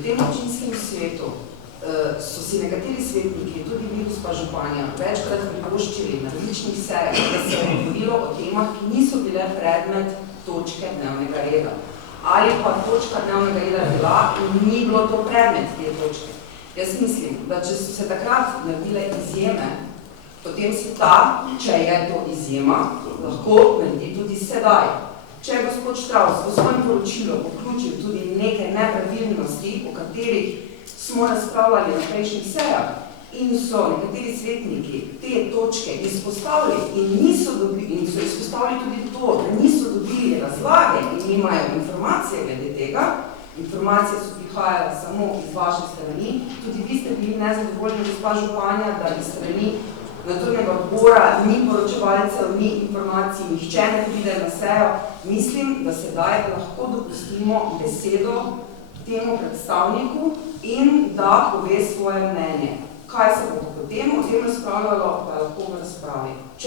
v tem občinskem svetu so si nekateri svetniki, tudi vi, gospa županja, večkrat privoščili na različnih sejah, da se je govorilo o temah, ki niso bile predmet točke dnevnega reda. Ali pa točka dnevnega reda bila in ni bilo to predmet te točke. Jaz mislim, da če so se takrat naredile izjeme, potem se ta, če je to izjema, lahko naredi tudi sedaj. Če je gospod Štravs v svojem poročilu vključil tudi nekaj nepravilnosti, o katerih smo razpravljali na prejšnjih sejah in so nekateri svetniki te točke izpostavili in so izpostavili tudi to, da niso dobili razlage in nimajo informacije glede tega, informacije so prihajale samo iz vaše strani, tudi vi ste bili nezadovoljni, gospa županja, da iz strani nadzornega odbora ni poročevalcev, ni informacij, nihče ne pride na sejo. Mislim, da sedaj lahko dopustimo besedo temu predstavniku in da pove svoje mnenje. Kaj se bo potem o tem razpravljalo, pa lahko v razpravi.